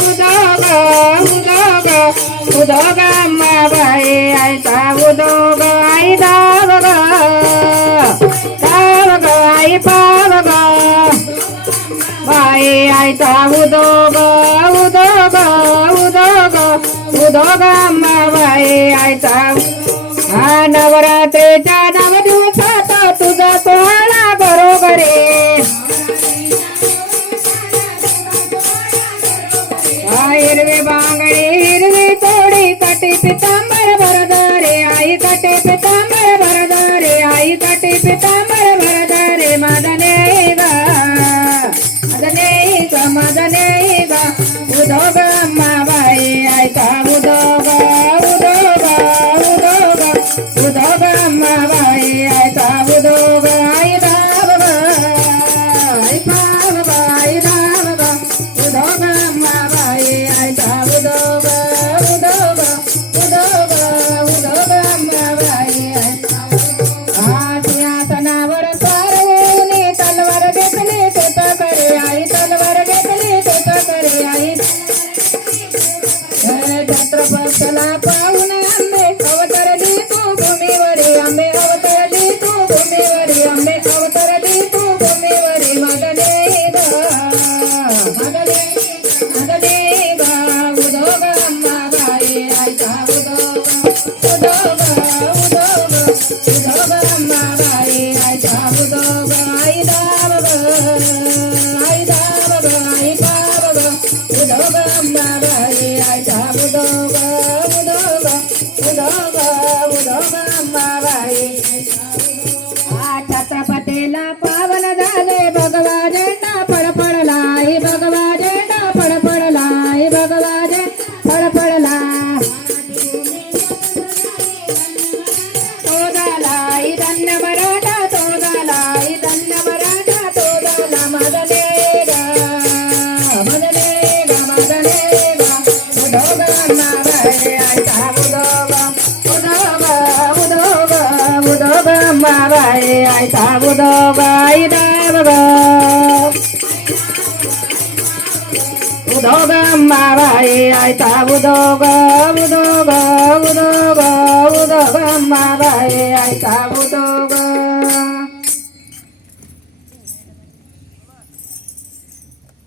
उदोगा उदोगा उदोगा अम्मा आयता उदोग आई दाव ग दाव आई पाव आयता उदोग उदोग उदोग उदोग अम्मा आयता हा नवरात्रीच्या नव दिवसाचा तुझा सोहळा घरोघरी ಇರುವೆ ಬಾಂಗಡಿ ಇರುವೆ ತೋಡಿ ಕಟ್ಟಿ ಪಿತಾಂಬರ ಬರದಾರೆ ಆಯಿ ಕಟ್ಟಿ ಪಿತಾಂಬರ ಬರದಾರೆ ಆಯಿ ಕಟ್ಟಿ ಪಿತಾಂಬರ ಬರದಾರೆ ಮದನೇ ಈಗ ಮದನೇ ಈಗ ಮದನೇ ಈಗ ಉದೋಗ ಅಮ್ಮ ಬಾಯಿ ಆಯ್ತಾ ಉದೋಗ ಉದೋಗ ಉದೋಗ ಉದೋಗ ಪಕ್ಷಲ ಪಾವುನ ಅಂಬೆ ಅವತರ ದೀಪು ಭೂಮಿವರಿ ಅಂಬೆ ಅವತರ ದೀಪು ಭೂಮಿವರಿ ಅಂಬೆ ಅವತರ ದೀಪು ಭೂಮಿವರಿ ಮಗದೇದ ಮಗದೇ ಮಗದೇವ ಉದೋಗ ಅಮ್ಮ ಬಾಯಿ ಆಯ್ತಾ ಉದೋಗ ಉದೋಗ ಉದೋಗ ಉದೋಗ ಅಮ್ಮ ಬಾಯಿ ಆಯ್ತಾ ಉದೋಗ ಆಯ್ದಾವ ಆಯ್ದಾವ ಬಾಯ ಆಯ್ತಾಗುದೋ ಬಾಯಿ ದೇವದ ಉದೋಗಮ್ಮ ಬಾಯಿ ಆಯ್ತಾ ಉದೋಗ ಉದೋಗ ಉದೋಗ ಉದೋಗಮ್ಮ ಬಾಯಿ ಆಯ್ತಾ ಉದೋಗ